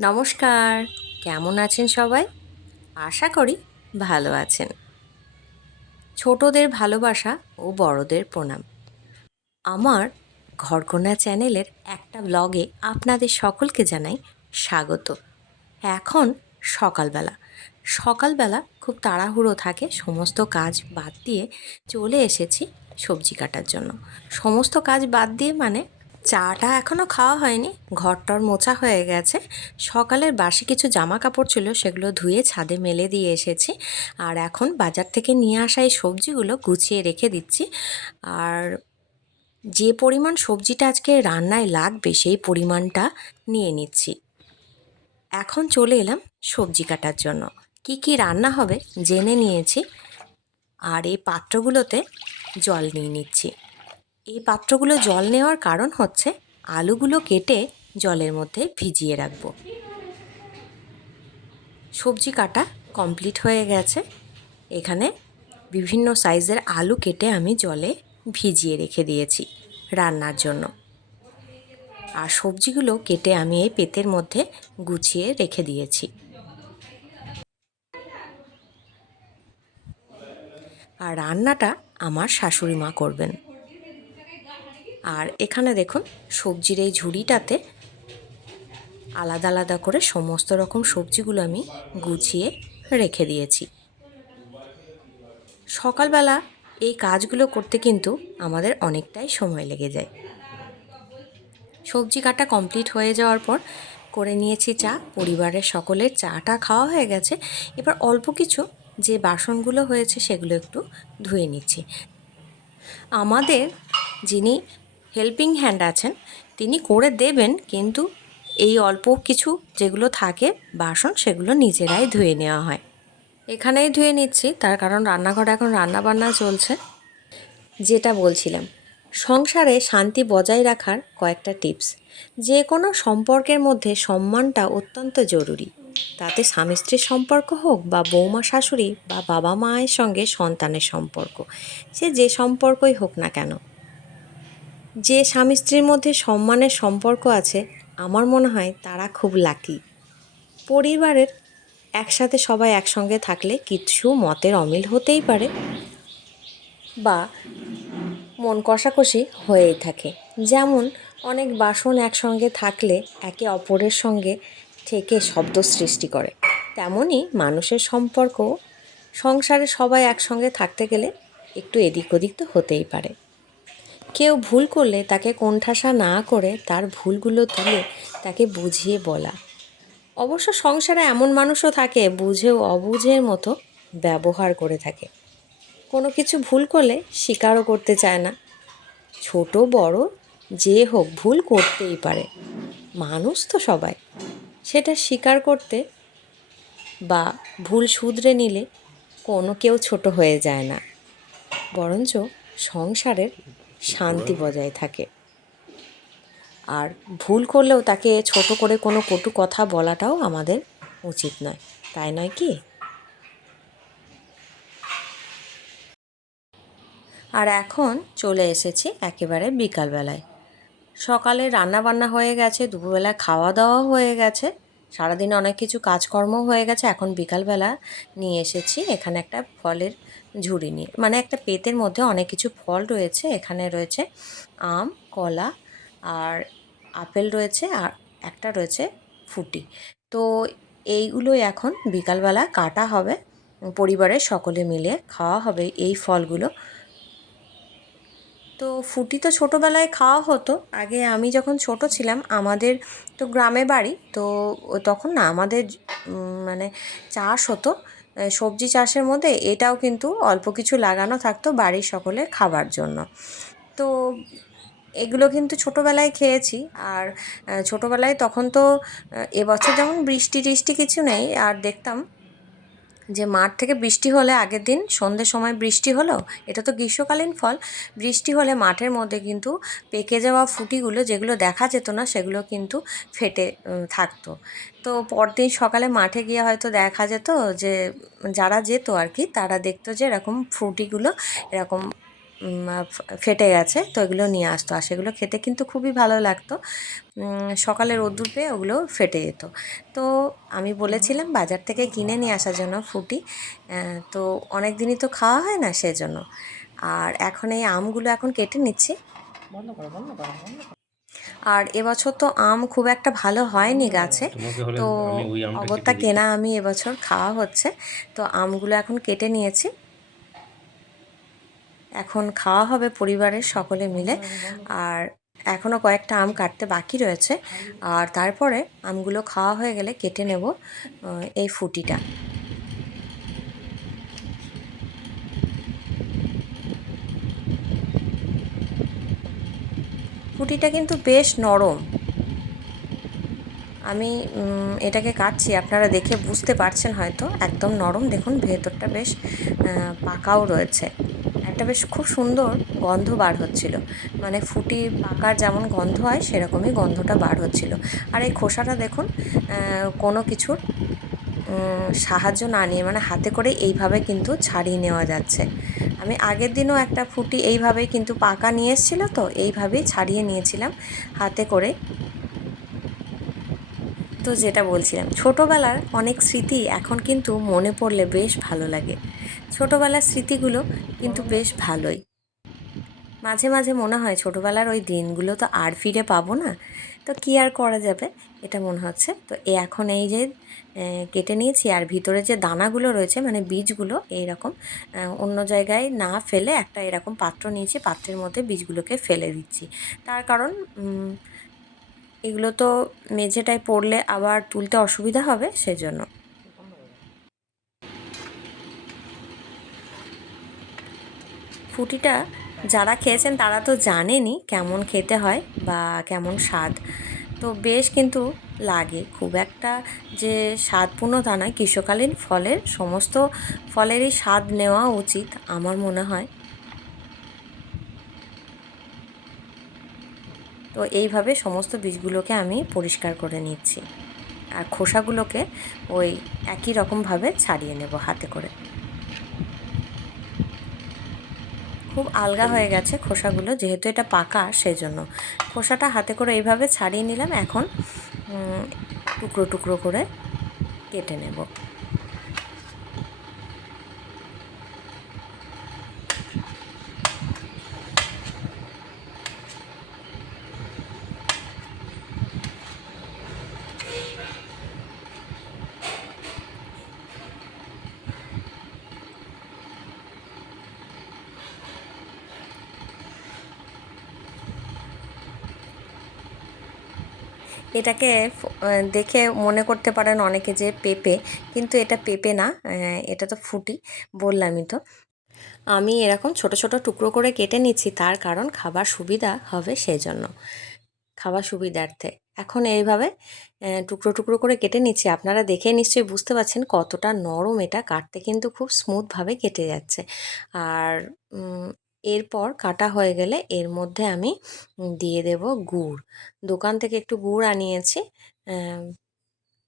নমস্কার। কেমন আছেন সবাই? আশা করি ভালো আছেন। ছোটদের ভালোবাসা ও বড়দের প্রণাম। আমার ঘরকন্যা চ্যানেলের একটা ব্লগে আপনাদের সকলকে জানাই স্বাগত। এখন সকালবেলা। সকালবেলা খুব তাড়াহুড়ো থাকে, সমস্ত কাজ বাদ দিয়ে চলে এসেছি সবজি কাটার জন্য। সমস্ত কাজ বাদ দিয়ে মানে চাটা এখনও খাওয়া হয়নি, ঘরটর মোছা হয়ে গেছে। সকালের বাসি কিছু জামা কাপড় ছিল, সেগুলো ধুয়ে ছাদে মেলে দিয়ে এসেছি। আর এখন বাজার থেকে নিয়ে আসা এই সবজিগুলো গুছিয়ে রেখে দিচ্ছি। আর যে পরিমাণ সবজিটা আজকে রান্নায় লাগবে, সেই পরিমাণটা নিয়ে নিচ্ছি। এখন চলে এলাম সবজি কাটার জন্য। কি কি রান্না হবে, জেনে নিয়েছি। আর এই পাত্রগুলোতে জল নিয়ে নিচ্ছি। এই পাত্রগুলো জল নেওয়ার কারণ হচ্ছে আলুগুলো কেটে জলের মধ্যে ভিজিয়ে রাখব। সবজি কাটা কমপ্লিট হয়ে গেছে। এখানে বিভিন্ন সাইজের আলু কেটে আমি জলে ভিজিয়ে রেখে দিয়েছি রান্নার জন্য। আর সবজিগুলো কেটে আমি এই পেতের মধ্যে গুছিয়ে রেখে দিয়েছি। আর রান্নাটা আমার শাশুড়ি মা করবেন। আর এখানে দেখুন, সবজির এই ঝুড়িটাতে আলাদা আলাদা করে সমস্ত রকম সবজিগুলো আমি গুছিয়ে রেখে দিয়েছি। সকালবেলা এই কাজগুলো করতে কিন্তু আমাদের অনেকটাই সময় লেগে যায়। সবজি কাটা কমপ্লিট হয়ে যাওয়ার পর করে নিয়েছি চা, পরিবারের সকলের চাটা খাওয়া হয়ে গেছে। এবার অল্প কিছু যে বাসনগুলো হয়েছে সেগুলো একটু ধুয়ে নিচ্ছি। আমাদের যিনি হেল্পিং হ্যান্ড আছেন, তিনি করে দেবেন, কিন্তু এই অল্প কিছু যেগুলো থাকে, বাসন সেগুলো নিজেরাই ধুয়ে নেওয়া হয়। এখানেই ধুয়ে নিচ্ছি, তার কারণ রান্নাঘরে এখন রান্না বান্না চলছে। যেটা বলছিলাম, সংসারে শান্তি বজায় রাখার কয়েকটা টিপস। যে কোনো সম্পর্কের মধ্যে সম্মানটা অত্যন্ত জরুরি। তাতে স্বামী স্ত্রীর সম্পর্ক হোক বা বৌমা শাশুড়ি বা বাবা মায়ের সঙ্গে সন্তানের সম্পর্ক, সে যে সম্পর্কই হোক না কেন যে স্বামী স্ত্রীর মধ্যে সম্মানের সম্পর্ক আছে, আমার মনে হয় তারা খুব লাকি পরিবারের একসাথে সবাই একসঙ্গে থাকলে কিছু মতের অমিল হতেই পারে বা মন কষাকষি হয়েই থাকে। যেমন, অনেক বাসন একসঙ্গে থাকলে একে অপরের সঙ্গে থেকে শব্দ সৃষ্টি করে। তেমনই মানুষের সম্পর্ক, সংসারে সবাই একসঙ্গে থাকতে গেলে একটু এদিক ওদিক তো হতেই পারে। কেউ ভুল করলে তাকে কোণঠাসা না করে তার ভুলগুলো তুলে তাকে বুঝিয়ে বলা। অবশ্য সংসারে এমন মানুষও থাকে, বুঝেও অবুঝের মতো ব্যবহার করে থাকে। কোনো কিছু ভুল করলে স্বীকারও করতে চায় না। ছোট, বড়, যে হোক ভুল করতেই পারে। মানুষ তো সবাই। সেটা স্বীকার করতে বা ভুল শুধরে নিলে কোনো কেউ ছোট হয়ে যায় না। বরঞ্চ সংসারের শান্তি বজায় থাকে। আর ভুল করলেও তাকে ছোট করে কোনো কটু কথা বলাটাও আমাদের উচিত নয়। তাই নয় কি? আর এখন চলে এসেছি একেবারে বিকালবেলায়। সকালে রান্না বান্না হয়ে গেছে দুপুরবেলা খাওয়া দাওয়া হয়ে গেছে। সারাদিন অনেক কিছু কাজকর্ম হয়ে গেছে। এখন বিকালবেলা নিয়ে এসেছি এখানে একটা ফলের ঝুড়ি নিয়ে। মানে একটা পেতের মধ্যে অনেক কিছু ফল রয়েছে। এখানে রয়েছে আম, কলা আর আপেল রয়েছে আর একটা রয়েছে ফুটি। তো এইগুলোই এখন বিকালবেলা কাটা হবে। পরিবারের সকলে মিলে খাওয়া হবে এই ফলগুলো। তো ফুটি তো ছোটোবেলায় খাওয়া হতো। আগে আমি যখন ছোট ছিলাম, আমাদের তো গ্রামে বাড়ি, তো তখন না আমাদের মানে চাষ হতো। সবজি চাষের মধ্যে এটাও কিন্তু অল্প কিছু লাগানো থাকতো বাড়ির সকলে খাবার জন্য। তো এগুলো কিন্তু ছোটোবেলায় খেয়েছি। আর ছোটোবেলায় তখন তো এবছর যেমন বৃষ্টি টিষ্টি কিছু নেই, আর দেখতাম যে মাঠ থেকে বৃষ্টি হলে আগের দিন সন্ধ্যের সময় বৃষ্টি হলো, এটা তো গ্রীষ্মকালীন ফল। বৃষ্টি হলে মাঠের মধ্যে কিন্তু পেকে যাওয়া ফুটিগুলো যেগুলো দেখা যেত না, সেগুলো কিন্তু ফেটে থাকতো। তো পরদিন সকালে মাঠে গিয়ে হয়তো দেখা যেত যে, যারা যেত আর কি, তারা দেখতো যে এরকম ফ্রুটিগুলো এরকম ফেটে গেছে তো এগুলো নিয়ে আসতো। আর সেগুলো খেতে কিন্তু খুবই ভালো লাগতো। সকালে রোদ্দুর পেয়ে ওগুলো ফেটে যেত। তো আমি বলেছিলাম বাজার থেকে কিনে নিয়ে আসার জন্য ফুটি। তো অনেক দিনই তো খাওয়া হয় না সেজন্য। আর এখন এই আমগুলো এখন কেটে নিচ্ছি। বন্ধ করো বন্ধ করো বন্ধ করো। আর এবছর তো আম খুব একটা ভালো হয়নি গাছে। তো অগত্যা কেনা আমি এবছর খাওয়া হচ্ছে। তো আমগুলো এখন কেটে নিয়েছি। এখন খাওয়া হবে পরিবারের সকলে মিলে। আর এখনও কয়েকটা আম কাটতে বাকি রয়েছে। আর তারপরে আমগুলো খাওয়া হয়ে গেলে কেটে নেব এই ফুটিটা। ফুটিটা কিন্তু বেশ নরম। আমি এটাকে কাটছি, আপনারা দেখে বুঝতে পারছেন হয়তো। একদম নরম, দেখুন, ভেতরটা বেশ পাকাও রয়েছে। একটা বেশ খুব সুন্দর গন্ধ বার হচ্ছিল। মানে ফুটি পাকার যেমন গন্ধ হয়, সেরকমই গন্ধটা বার হচ্ছিল। আর এই খোসাটা দেখুন কোনো কিছুর সাহায্য না নিয়ে মানে হাতে করে এইভাবে কিন্তু ছাড়িয়ে নেওয়া যাচ্ছে। আমি আগের দিনও একটা ফুটি এইভাবেই কিন্তু পাকা নিয়ে এসেছিল তো, এইভাবেই ছাড়িয়ে নিয়েছিলাম। হাতে করে তো যেটা বলছিলাম, ছোটোবেলার অনেক স্মৃতি এখন কিন্তু মনে পড়লে বেশ ভালো লাগে। ছোটোবেলার স্মৃতিগুলো কিন্তু বেশ ভালোই। মাঝে মাঝে মনে হয় ছোটোবেলার ওই দিনগুলো তো আর ফিরে পাবো না, তো কী আর করা যাবে? এটা মনে হচ্ছে। তো এখন এই যে কেটে নিয়েছি আর ভিতরে যে দানাগুলো রয়েছে মানে বীজগুলো এইরকম অন্য জায়গায় না ফেলে একটা এরকম পাত্র নিয়েছি, পাত্রের মধ্যে বীজগুলোকে ফেলে দিচ্ছি। তার কারণ এগুলো তো মেঝেটায় পড়লে আবার তুলতে অসুবিধা হবে, সেজন্য। ফুটিটা যারা খেয়েছেন তারা তো জানেনই কেমন খেতে হয় বা কেমন স্বাদ। তো বেশ কিন্তু লাগে, খুব একটা যে স্বাদপূর্ণ তা নয় গ্রীষ্মকালীন ফলের, সমস্ত ফলেরই স্বাদ নেওয়া উচিত আমার মনে হয়। তো এইভাবে সমস্ত বীজগুলোকে আমি পরিষ্কার করে নিচ্ছি। আর খোসাগুলোকে ওই একই রকমভাবে ছাড়িয়ে নেব হাতে করে। খুব আলগা হয়ে গেছে খোসাগুলো, যেহেতু এটা পাকা সেজন্য। খোসাটা হাতে করে এইভাবে ছাড়িয়ে নিলাম, এখন টুকরো টুকরো করে কেটে নেব। এটাকে দেখে মনে করতে পারেন অনেকে যে পেঁপে, কিন্তু এটা পেঁপে না এটা তো ফুটি, বললামই তো। আমি এরকম ছোট ছোট টুকরো করে কেটে নিচ্ছি, তার কারণ খাবার সুবিধা হবে সেই জন্য খাবার সুবিধার্থে। এখন এইভাবে টুকরো টুকরো করে কেটে নিচ্ছি। আপনারা দেখে নিশ্চয়ই বুঝতে পারছেন কতটা নরম এটা, কাটতে কিন্তু খুব স্মুথভাবে কেটে যাচ্ছে। আর এরপর কাটা হয়ে গেলে এর মধ্যে আমি দিয়ে দেব গুড়। দোকান থেকে একটু গুড় আনিয়েছি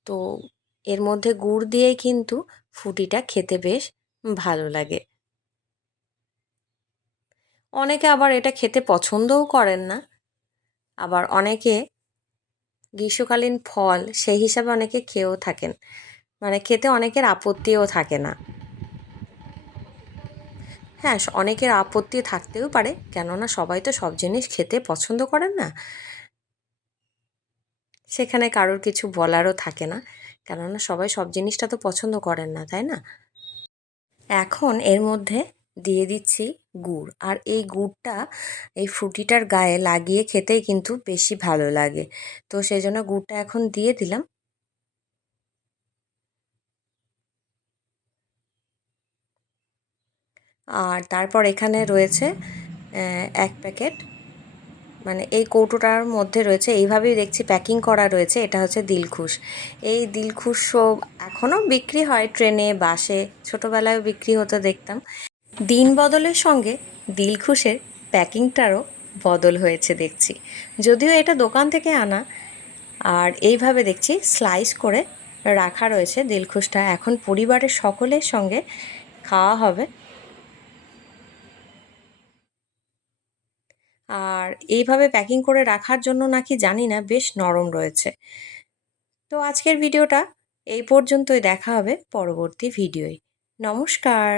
তো এর মধ্যে গুড় দিয়েই কিন্তু ফুটিটা খেতে বেশ ভালো লাগে। অনেকে আবার এটা খেতে পছন্দও করেন না। আবার অনেকে গ্রীষ্মকালীন ফল সেই হিসাবে অনেকে খেয়েও থাকেন। মানে খেতে অনেকের আপত্তিও থাকে না। হ্যাঁ অনেকের আপত্তি থাকতেও পারে। কেননা সবাই তো সব জিনিস খেতে পছন্দ করেন না। সেখানে কারোর কিছু বলারও থাকে না। কেননা সবাই সব জিনিসটা তো পছন্দ করেন না, তাই না? এখন এর মধ্যে দিয়ে দিচ্ছি গুড়। আর এই গুড়টা এই ফ্রুটিটার গায়ে লাগিয়ে খেতেই কিন্তু বেশি ভালো লাগে। তো সেই জন্য গুড়টা এখন দিয়ে দিলাম। আর তারপর এখানে রয়েছে এক প্যাকেট। মানে এই কৌটোটার মধ্যে রয়েছে, এইভাবেই দেখছি প্যাকিং করা রয়েছে, এটা হচ্ছে দিলখুশ। এই দিলখুশ এখনও বিক্রি হয় ট্রেনে, বাসে ছোটোবেলায় বিক্রি হতো দেখতাম। দিন বদলের সঙ্গে দিলখুশের প্যাকিংটারও বদল হয়েছে দেখছি। যদিও এটা দোকান থেকে আনা, আর এইভাবে দেখছি স্লাইস করে রাখা রয়েছে দিলখুশটা। এখন পরিবারের সকলের সঙ্গে খাওয়া হবে। আর এইভাবে প্যাকিং করে রাখার জন্য নাকি জানি না, বেশ নরম রয়েছে। তো আজকের ভিডিওটা এই পর্যন্তই, দেখা হবে পরবর্তী ভিডিওয় নমস্কার!